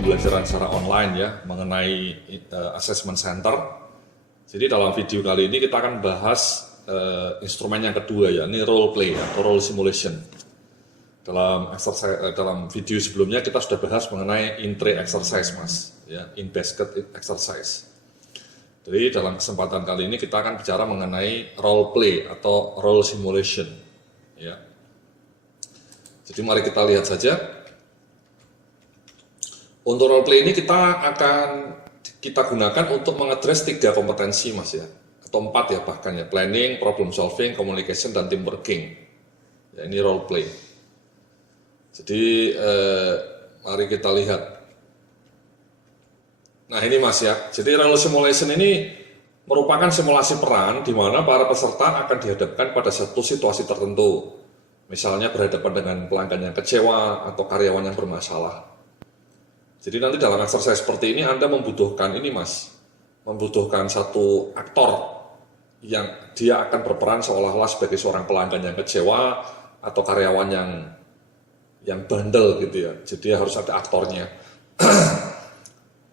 pembelajaran secara online ya mengenai assessment center. Jadi dalam video kali ini kita akan bahas instrumen yang kedua ya, ini role play atau role simulation. Dalam video sebelumnya kita sudah bahas mengenai in-tray exercise mas, ya, in-basket exercise. Jadi dalam kesempatan kali ini kita akan bicara mengenai role play atau role simulation. Ya. Jadi mari kita lihat saja. Untuk role play ini kita gunakan untuk mengadres 3 kompetensi mas ya, atau 4 ya bahkan ya, planning, problem solving, communication, dan team working. Ya, ini role play. Jadi mari kita lihat. Nah ini mas ya, jadi role simulation ini merupakan simulasi peran di mana para peserta akan dihadapkan pada satu situasi tertentu. Misalnya berhadapan dengan pelanggan yang kecewa atau karyawan yang bermasalah. Jadi nanti dalam exercise seperti ini Anda membutuhkan satu aktor yang dia akan berperan seolah-olah sebagai seorang pelanggan yang kecewa atau karyawan yang bandel gitu ya. Jadi harus ada aktornya.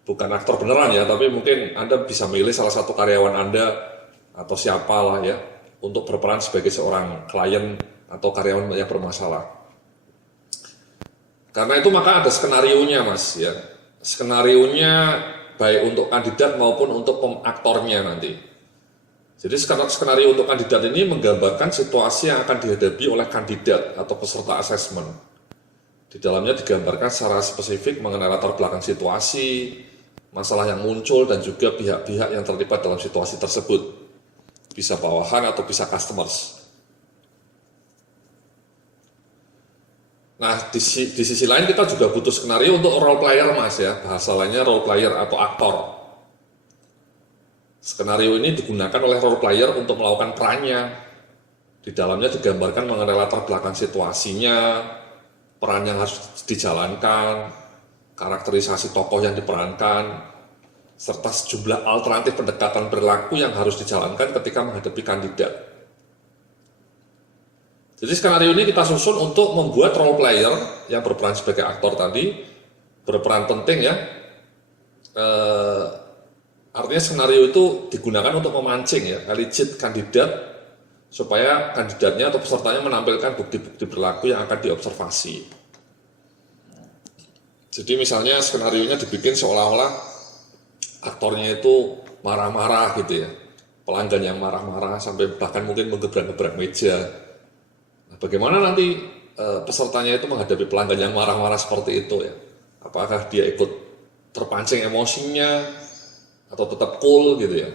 Bukan aktor beneran ya, tapi mungkin Anda bisa milih salah satu karyawan Anda atau siapalah ya untuk berperan sebagai seorang klien atau karyawan yang bermasalah. Karena itu maka ada skenarionya mas ya, skenarionya baik untuk kandidat maupun untuk aktornya nanti. Jadi skenario untuk kandidat ini menggambarkan situasi yang akan dihadapi oleh kandidat atau peserta asesmen. Di dalamnya digambarkan secara spesifik mengenai latar belakang situasi, masalah yang muncul dan juga pihak-pihak yang terlibat dalam situasi tersebut. Bisa bawahan atau bisa customers. Nah, di sisi lain kita juga butuh skenario untuk role player mas ya, bahasa lainnya role player atau aktor. Skenario ini digunakan oleh role player untuk melakukan perannya. Di dalamnya digambarkan mengenai latar belakang situasinya, peran yang harus dijalankan, karakterisasi tokoh yang diperankan, serta sejumlah alternatif pendekatan perilaku yang harus dijalankan ketika menghadapi kandidat. Jadi skenario ini kita susun untuk membuat role player yang berperan sebagai aktor tadi berperan penting ya. Artinya skenario itu digunakan untuk memancing ya, elicit kandidat supaya kandidatnya atau pesertanya menampilkan bukti-bukti perilaku yang akan diobservasi. Jadi misalnya skenario nya dibikin seolah-olah aktornya itu marah-marah gitu ya, pelanggan yang marah-marah sampai bahkan mungkin menggebrak-gebrak meja. Bagaimana nanti pesertanya itu menghadapi pelanggan yang marah-marah seperti itu ya? Apakah dia ikut terpancing emosinya atau tetap cool gitu ya?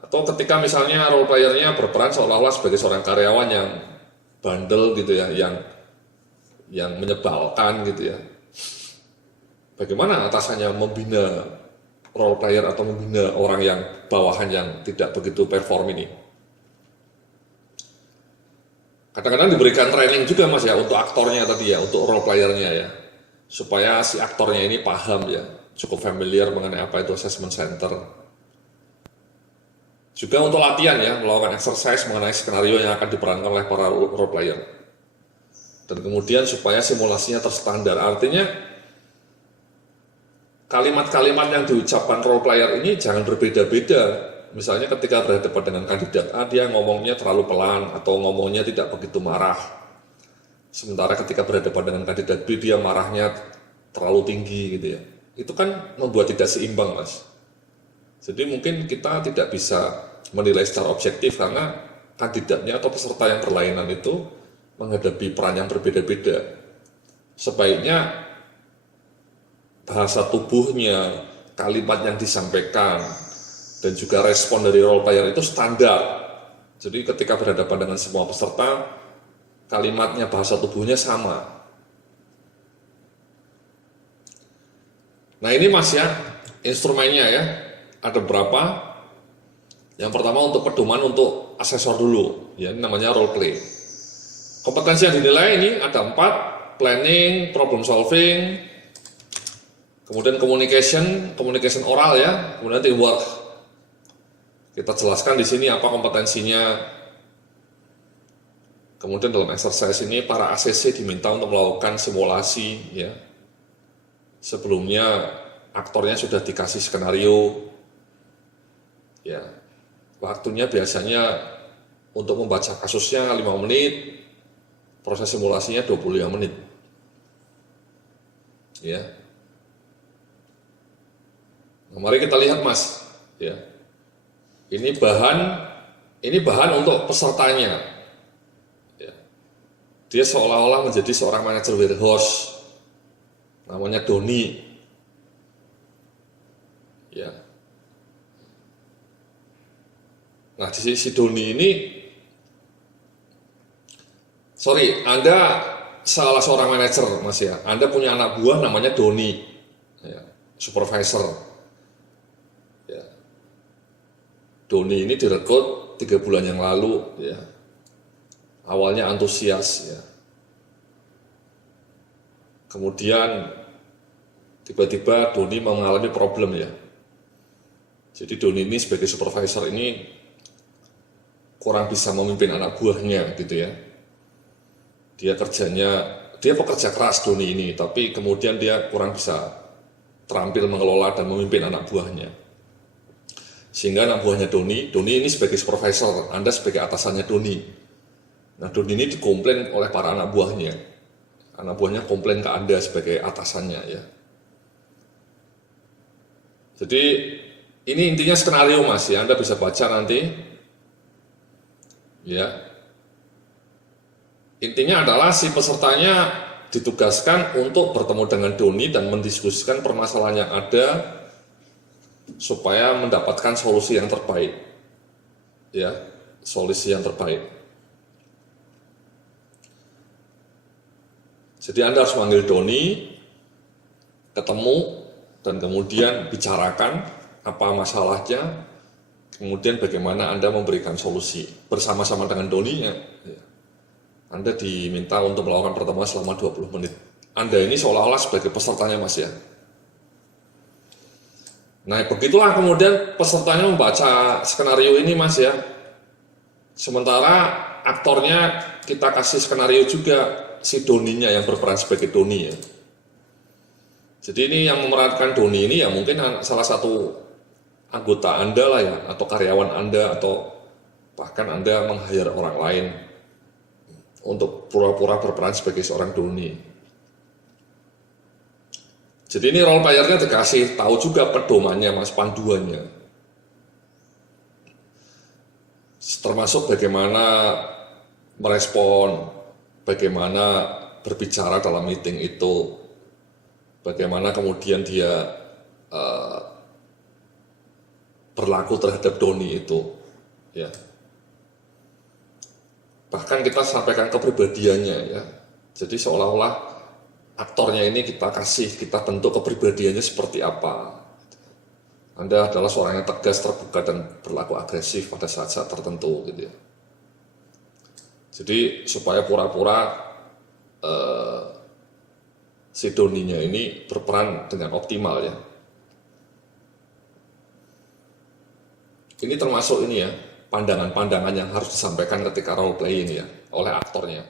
Atau ketika misalnya role playernya berperan seolah-olah sebagai seorang karyawan yang bandel gitu ya, yang menyebalkan gitu ya. Bagaimana atasannya membina role player atau membina orang yang bawahan yang tidak begitu perform ini? Kadang-kadang diberikan training juga mas ya untuk aktornya tadi ya, untuk role playernya ya, supaya si aktornya ini paham ya, cukup familiar mengenai apa itu assessment center. Juga untuk latihan ya, melakukan exercise mengenai skenario yang akan diperankan oleh para role player. Dan kemudian supaya simulasinya terstandar, artinya kalimat-kalimat yang diucapkan role player ini jangan berbeda-beda. Misalnya ketika berhadapan dengan kandidat A, dia ngomongnya terlalu pelan atau ngomongnya tidak begitu marah. Sementara ketika berhadapan dengan kandidat B, dia marahnya terlalu tinggi gitu ya. Itu kan membuat tidak seimbang mas. Jadi mungkin kita tidak bisa menilai secara objektif karena kandidatnya atau peserta yang berlainan itu menghadapi peran yang berbeda-beda. Sebaiknya bahasa tubuhnya, kalimat yang disampaikan, dan juga respon dari role player itu standar. Jadi ketika berhadapan dengan semua peserta, kalimatnya, bahasa tubuhnya sama. Nah ini mas ya, instrumennya ya, ada berapa? Yang pertama untuk pedoman untuk asesor dulu, ya ini namanya role play. Kompetensi yang dinilai ini ada 4, planning, problem solving, kemudian communication oral ya, kemudian teamwork. Kita jelaskan di sini apa kompetensinya. Kemudian dalam exercise ini para ACC diminta untuk melakukan simulasi ya. sebelumnya aktornya sudah dikasih skenario, ya waktunya biasanya untuk membaca kasusnya 5 menit, proses simulasinya 25 menit, ya. Nah, mari kita lihat Mas, ya. Ini bahan untuk pesertanya. Ya. Dia seolah-olah menjadi seorang manajer warehouse, namanya Doni. Ya. Nah, di sisi Doni ini, Anda salah seorang manajer Mas ya. Anda punya anak buah namanya Doni, ya, supervisor. Ya. Doni ini direkrut 3 bulan yang lalu, ya. Awalnya antusias, ya. Kemudian tiba-tiba Doni mengalami problem, ya. Jadi Doni ini sebagai supervisor ini kurang bisa memimpin anak buahnya, gitu ya. Dia pekerja keras Doni ini, tapi kemudian dia kurang bisa terampil mengelola dan memimpin anak buahnya. Sehingga anak buahnya Doni ini sebagai supervisor, Anda sebagai atasannya Doni. Nah, Doni ini dikomplain oleh para anak buahnya. Anak buahnya komplain ke Anda sebagai atasannya, ya. Jadi ini intinya skenario Mas ya, Anda bisa baca nanti. Ya. Intinya adalah si pesertanya ditugaskan untuk bertemu dengan Doni dan mendiskusikan permasalahan yang ada supaya mendapatkan solusi yang terbaik, ya, solusi yang terbaik. Jadi Anda harus manggil Doni, ketemu, dan kemudian bicarakan apa masalahnya, kemudian bagaimana Anda memberikan solusi bersama-sama dengan Doni. Ya. Anda diminta untuk melakukan pertemuan selama 20 menit. Anda ini seolah-olah sebagai pesertanya Mas ya. Nah, begitulah kemudian pesertanya membaca skenario ini Mas ya. Sementara aktornya kita kasih skenario juga, si Doninya yang berperan sebagai Doni ya. Jadi ini yang memerankan Doni ini ya mungkin salah satu anggota Anda lah ya, atau karyawan Anda, atau bahkan Anda meng-hire orang lain untuk pura-pura berperan sebagai seorang Doni. Jadi ini role playernya dikasih tahu juga pedomannya Mas, panduannya. Termasuk bagaimana merespon, bagaimana berbicara dalam meeting itu, bagaimana kemudian dia berlaku terhadap Doni itu, ya. Bahkan kita sampaikan kepribadiannya, ya. Jadi seolah-olah aktornya ini kita bentuk kepribadiannya seperti apa. Anda adalah seorang yang tegas, terbuka, dan berlaku agresif pada saat-saat tertentu, gitu ya. Jadi supaya pura-pura si Doninya ini berperan dengan optimal, ya. Ini termasuk ini ya, pandangan-pandangan yang harus disampaikan ketika role playing ya, oleh aktornya.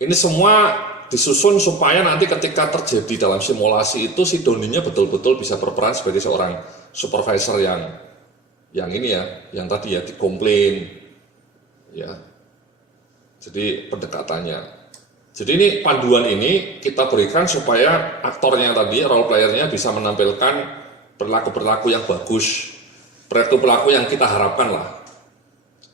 Ini semua disusun supaya nanti ketika terjadi dalam simulasi itu si Doninya betul-betul bisa berperan sebagai seorang supervisor yang ini ya, yang tadi ya dikomplain, ya. Jadi pendekatannya. Jadi ini panduan ini kita berikan supaya aktornya tadi, role playernya bisa menampilkan perilaku-perilaku yang bagus, perilaku-perilaku yang kita harapkan lah.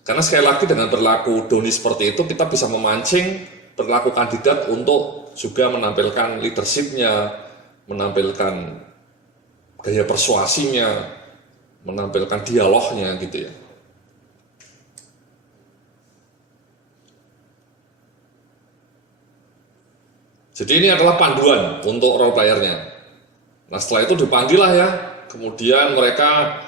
Karena sekali lagi dengan perilaku Doni seperti itu kita bisa memancing perilaku kandidat untuk juga menampilkan leadership-nya, menampilkan gaya persuasinya, menampilkan dialognya gitu ya. Jadi ini adalah panduan untuk role playernya. Nah setelah itu dipanggil lah ya, kemudian mereka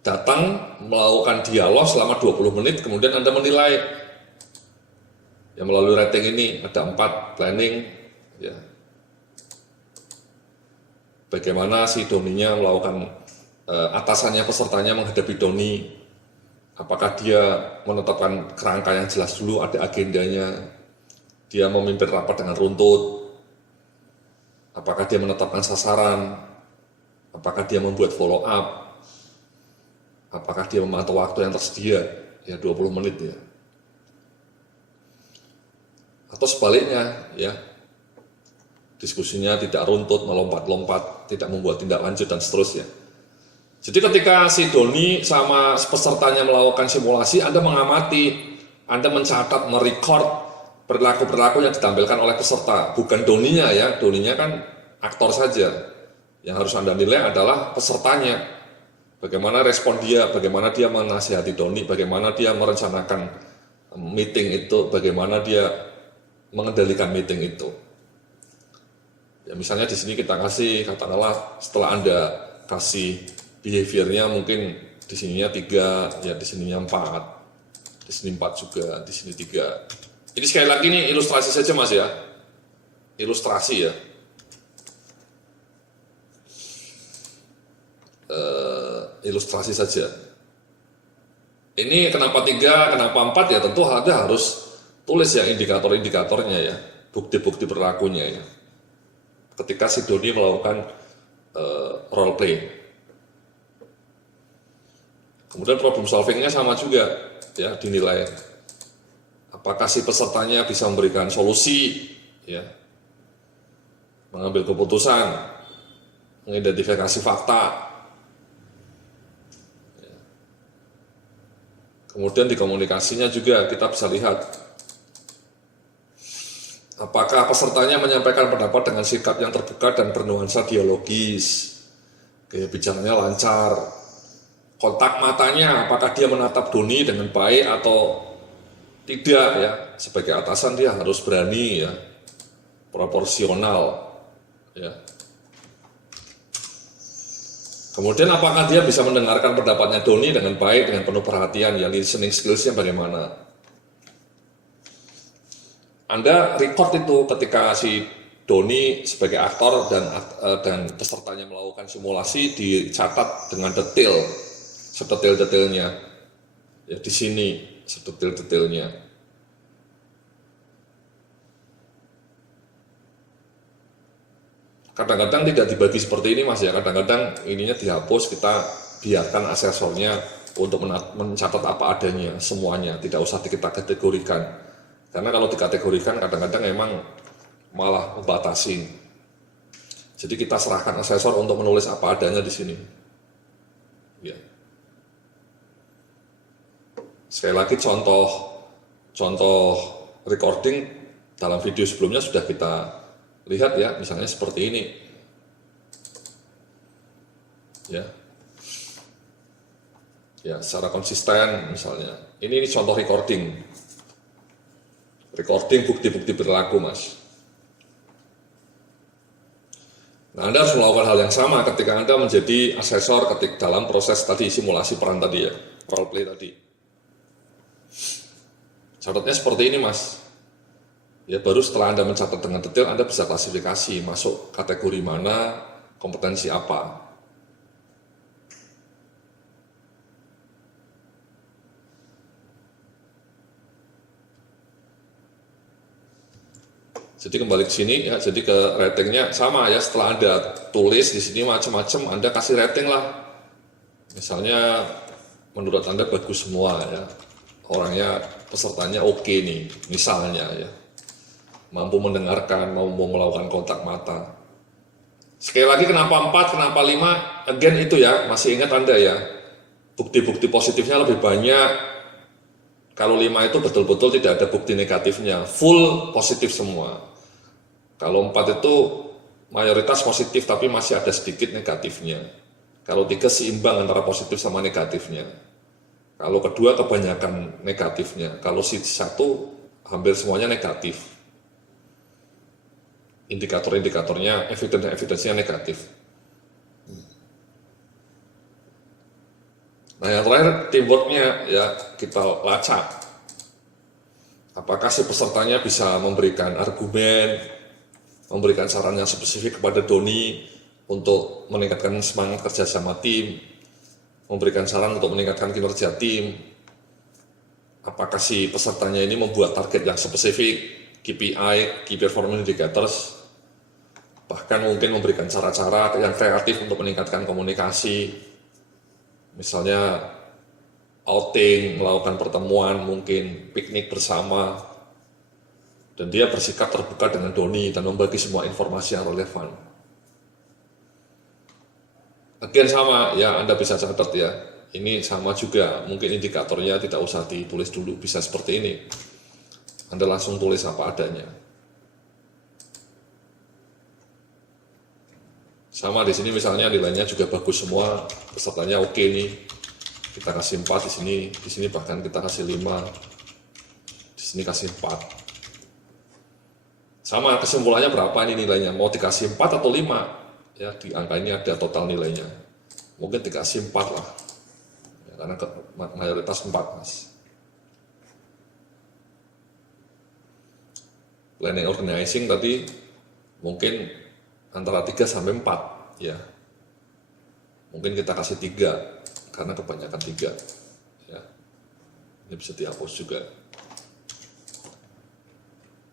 datang melakukan dialog selama 20 menit, kemudian Anda menilai ya melalui rating ini ada 4 planning ya. Bagaimana si Doninya melakukan atasannya pesertanya menghadapi Doni, apakah dia menetapkan kerangka yang jelas dulu, ada agendanya, dia memimpin rapat dengan runtut, apakah dia menetapkan sasaran, apakah dia membuat follow up, apakah dia memantau waktu yang tersedia, ya 20 menit ya. Atau sebaliknya, ya, diskusinya tidak runtut, melompat-lompat, tidak membuat tindak lanjut dan seterusnya. Jadi ketika si Doni sama pesertanya melakukan simulasi, Anda mengamati, Anda mencatat, merecord perilaku-perilaku yang ditampilkan oleh peserta, bukan Doninya ya, Doninya kan aktor saja. Yang harus Anda nilai adalah pesertanya. Bagaimana respon dia, bagaimana dia menasihati Doni, bagaimana dia merencanakan meeting itu, bagaimana dia mengendalikan meeting itu. Ya misalnya di sini kita kasih, katakanlah setelah Anda kasih behaviornya mungkin di sininya 3, ya di sininya 4, di sini 4 juga, di sini 3. Ini sekali lagi ini ilustrasi saja Mas ya, ilustrasi ya. Ilustrasi saja. Ini kenapa 3, kenapa 4 ya tentu Anda harus tulis ya indikator-indikatornya ya, bukti-bukti perilakunya ya. Ketika si Doni melakukan role play. Kemudian problem solvingnya sama juga ya, dinilai apakah si pesertanya bisa memberikan solusi ya, mengambil keputusan, mengidentifikasi fakta ya. Kemudian di komunikasinya juga kita bisa lihat apakah pesertanya menyampaikan pendapat dengan sikap yang terbuka dan bernuansa dialogis, gaya bicaranya lancar. Kontak matanya, apakah dia menatap Doni dengan baik atau tidak ya. Sebagai atasan dia harus berani ya, proporsional ya. Kemudian apakah dia bisa mendengarkan pendapatnya Doni dengan baik, dengan penuh perhatian ya, listening skills-nya bagaimana. Anda record itu ketika si Doni sebagai aktor dan pesertanya melakukan simulasi, dicatat dengan detail, sedetail-detailnya ya, di sini sedetail-detailnya. Kadang-kadang tidak dibagi seperti ini Mas ya, kadang-kadang ininya dihapus, kita biarkan asesornya untuk mencatat apa adanya semuanya, tidak usah kita kategorikan. Karena kalau dikategorikan kadang-kadang memang malah membatasi. Jadi kita serahkan asesor untuk menulis apa adanya di sini. Ya. Sekali lagi contoh recording dalam video sebelumnya sudah kita lihat ya, misalnya seperti ini. Ya. Ya, secara konsisten misalnya. Ini contoh recording. Recording bukti-bukti perilaku, Mas. Nah, Anda harus melakukan hal yang sama ketika Anda menjadi asesor ketika dalam proses tadi simulasi peran tadi ya, role play tadi. Catatnya seperti ini Mas. Ya baru setelah Anda mencatat dengan detail, Anda bisa klasifikasi masuk kategori mana, kompetensi apa. Jadi kembali ke sini ya, jadi ke ratingnya sama ya, setelah Anda tulis di sini macam-macam, Anda kasih rating lah. Misalnya menurut Anda bagus semua ya, orangnya pesertanya oke nih, misalnya ya, mampu mendengarkan, mampu melakukan kontak mata. Sekali lagi kenapa 4, kenapa 5, again itu ya, masih ingat Anda ya, bukti-bukti positifnya lebih banyak. Kalau 5 itu betul-betul tidak ada bukti negatifnya, full positif semua. Kalau 4 itu mayoritas positif tapi masih ada sedikit negatifnya. Kalau 3 seimbang antara positif sama negatifnya. Kalau kedua kebanyakan negatifnya. Kalau si 1 hampir semuanya negatif. Indikator-indikatornya, evidence-nya negatif. Nah yang terakhir teamworknya ya, kita lacak. Apakah si pesertanya bisa memberikan argumen, memberikan saran yang spesifik kepada Doni untuk meningkatkan semangat kerja sama tim, memberikan saran untuk meningkatkan kinerja tim. Apakah si pesertanya ini membuat target yang spesifik, KPI, Key Performance Indicators, bahkan mungkin memberikan cara-cara yang kreatif untuk meningkatkan komunikasi, misalnya outing, melakukan pertemuan, mungkin piknik bersama, dan dia bersikap terbuka dengan Doni dan membagi semua informasi yang relevan. Again sama ya, Anda bisa catat ya, ini sama juga, mungkin indikatornya tidak usah ditulis dulu, bisa seperti ini, Anda langsung tulis apa adanya. Sama di sini misalnya nilainya juga bagus semua, pesertanya oke nih, kita kasih 4 di sini bahkan kita kasih 5, di sini kasih 4. Sama kesimpulannya berapa ini nilainya, mau dikasih 4 atau 5? Ya, di angka ini ada total nilainya, mungkin dikasih 4 lah ya, karena mayoritas 4 mas. Planning organizing tadi mungkin antara 3 sampai 4 ya, mungkin kita kasih 3 karena kebanyakan 3 ya, ini bisa dihapus juga,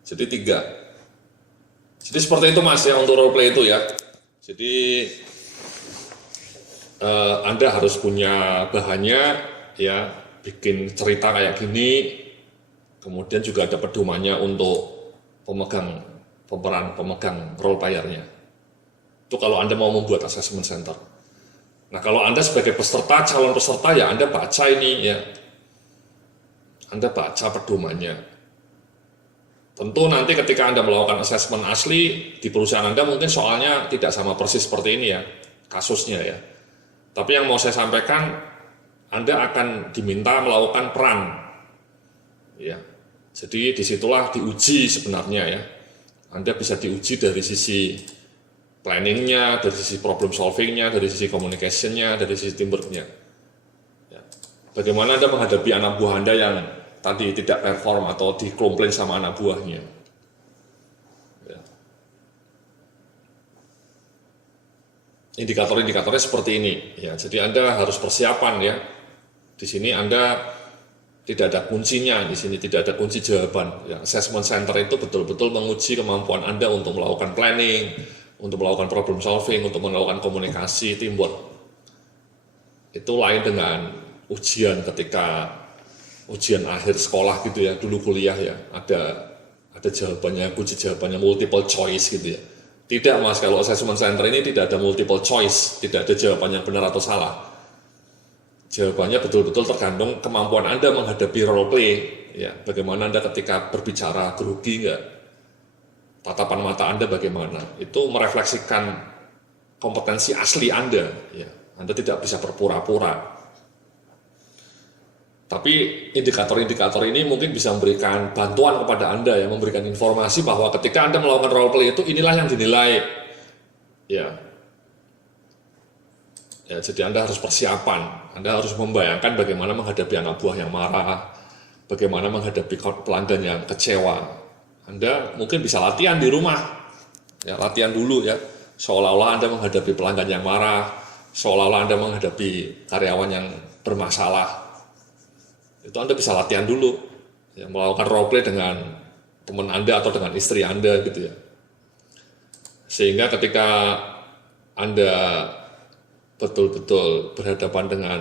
jadi 3. Jadi seperti itu mas ya untuk role play itu ya. Jadi Anda harus punya bahannya ya, bikin cerita kayak gini, kemudian juga ada pedomannya untuk pemegang role playernya. Itu kalau Anda mau membuat assessment center. Nah kalau Anda sebagai peserta, calon peserta ya Anda baca ini ya, Anda baca pedomannya. Tentu nanti ketika Anda melakukan assessment asli di perusahaan Anda mungkin soalnya tidak sama persis seperti ini ya, kasusnya ya. Tapi yang mau saya sampaikan, Anda akan diminta melakukan peran. Ya. Jadi disitulah diuji sebenarnya ya. Anda bisa diuji dari sisi planningnya, dari sisi problem solvingnya, dari sisi communicationnya, dari sisi teamworknya. Ya. Bagaimana Anda menghadapi anak buah Anda yang tadi tidak perform atau dikomplain sama anak buahnya. Ya. Indikator-indikatornya seperti ini. Ya, jadi Anda harus persiapan ya. Di sini Anda tidak ada kuncinya, di sini tidak ada kunci jawaban. Ya, assessment center itu betul-betul menguji kemampuan Anda untuk melakukan planning, untuk melakukan problem solving, untuk melakukan komunikasi, teamwork. Itu lain dengan ujian ketika ujian akhir sekolah gitu ya, dulu kuliah ya, ada jawabannya, kunci jawabannya multiple choice gitu ya. Tidak mas, kalau assessment center ini tidak ada multiple choice, tidak ada jawabannya benar atau salah. Jawabannya betul-betul tergantung kemampuan Anda menghadapi role play ya, bagaimana Anda ketika berbicara grogi enggak, tatapan mata Anda bagaimana, itu merefleksikan kompetensi asli Anda ya. Anda tidak bisa berpura-pura. Tapi indikator-indikator ini mungkin bisa memberikan bantuan kepada Anda ya, memberikan informasi bahwa ketika Anda melakukan role play itu inilah yang dinilai. Ya. Ya, jadi Anda harus persiapan. Anda harus membayangkan bagaimana menghadapi anak buah yang marah, bagaimana menghadapi pelanggan yang kecewa. Anda mungkin bisa latihan di rumah. Ya, latihan dulu ya. Seolah-olah Anda menghadapi pelanggan yang marah, seolah-olah Anda menghadapi karyawan yang bermasalah. Itu Anda bisa latihan dulu, ya, melakukan role play dengan teman Anda atau dengan istri Anda gitu ya. Sehingga ketika Anda betul-betul berhadapan dengan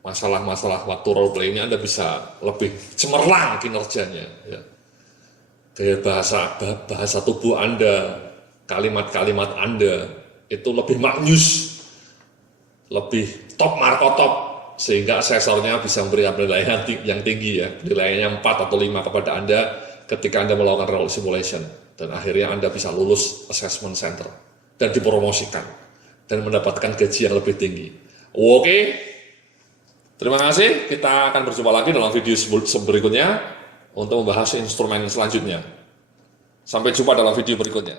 masalah-masalah waktu role play ini, Anda bisa lebih cemerlang kinerjanya. Ya. Gaya bahasa tubuh Anda, kalimat-kalimat Anda itu lebih maknyus, lebih top markotop, sehingga asesornya bisa memberikan nilai yang tinggi ya, nilainya 4 atau 5 kepada Anda ketika Anda melakukan role simulation, dan akhirnya Anda bisa lulus assessment center dan dipromosikan dan mendapatkan gaji yang lebih tinggi. Oke, terima kasih, kita akan berjumpa lagi dalam video berikutnya untuk membahas instrumen selanjutnya. Sampai jumpa dalam video berikutnya.